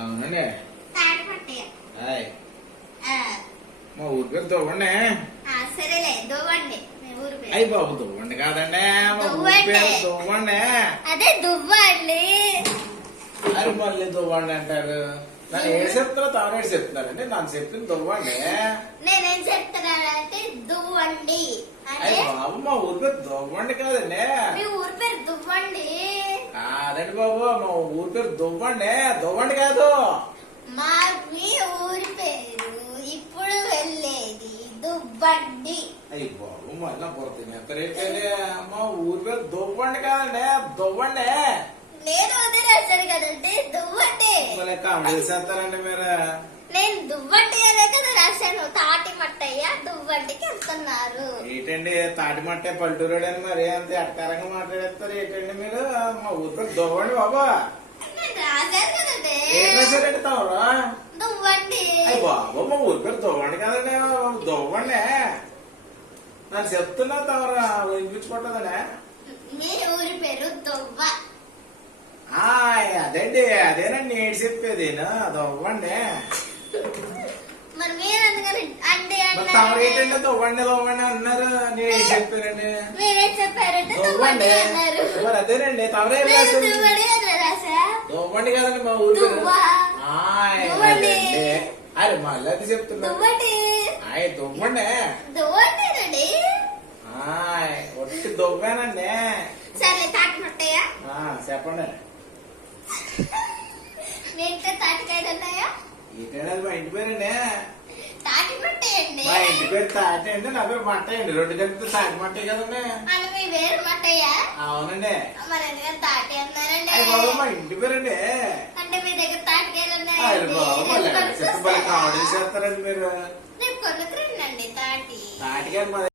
అవునండి. మా ఊరి పేరు దువ్వండి. సరేలే దువ్వండి. అయ్యి బాబు దువ్వండి కాదండి. మా ఊరి దువ్వండి. పేరు దువ్వండి. అదే దువ్వండి. అది మళ్ళీ దువ్వండి అంటారు. నన్ను ఏడు చెప్తారో తాను చెప్తున్నారండి నన్ను చెప్పింది దువ్వండి. నేనేం చెప్తున్నానంటే దువ్వండి. అంటే అయ్యి బాబు మా ఊరి పేరు దువ్వండి కాదండి. మీ ఊరు పేరు దువ్వండి. కాదండి బాబు మా ఊరి పేరు దువ్వండి. దువ్వండి కాదు. మా మీ ఊరి పేరు ఇప్పుడు వెళ్ళేది దువ్వండి. అయ్యి బాబు మళ్ళీ పొరతినేస్తారేంటండి మా ఊరి పేరు దువ్వండి కాదండి. దువ్వండి. నేను అదే రాశాను కదండి దువ్వండి. కామెడీ చేస్తారండి మీరు. నేను దువ్వండి అనే కదా రాశాను. తాటి మట్టయ్య దువ్వండికి వెళ్తున్నారు ఏంటండి తాటి మట్టే పల్లెటూరు అని మరి అంత ఎట్టారంగా మాట్లాడేస్తారు ఏంటండి మీరు? మా ఊరిలో దువ్వండి బాబా. నేను రాశాను కదండి ఏం రాశారండి తమరు దువ్వండి. బాబు మా ఊరి పేరు దువ్వండి కదండి. దువ్వండి. నన్ను చెప్తున్నా తమరు వినిపించుకుంటుందనే మీ ఊరి పేరు దువ్వ. అదేండి అదేనండి నేను చెప్పేది దువ్వండి. అన్నారు నేను చెప్పానండి? మీరేం చెప్పారంటే దువ్వండి అన్నారు. మరి అదేనండి తమరే దువ్వడి కదండి మా ఊరి. అరే మళ్ళీ అది చెప్తున్నా. ఆయ్ దువ్వండి దువ్వండి ఒట్టి దువ్వానండి సరే ఆ, చెప్పండి. మీ ఇంట్లో తాటికాయలు ఉన్నాయా? ఏంటండి మా ఇంటి పేరండి మా ఇంటి పేరు తాటి అండి నా పేరు మట్ట అండి. రెండు కలిపితే తాటి మట్టే కదండి. అవునండి. అయ్యి బాబు మా ఇంటి పేరండి. అంటే మీ దగ్గర తాటికాయలు అయ్యి బాబు మళ్ళీ. కామెడీ చేస్తారండి మీరు. తాటికాయ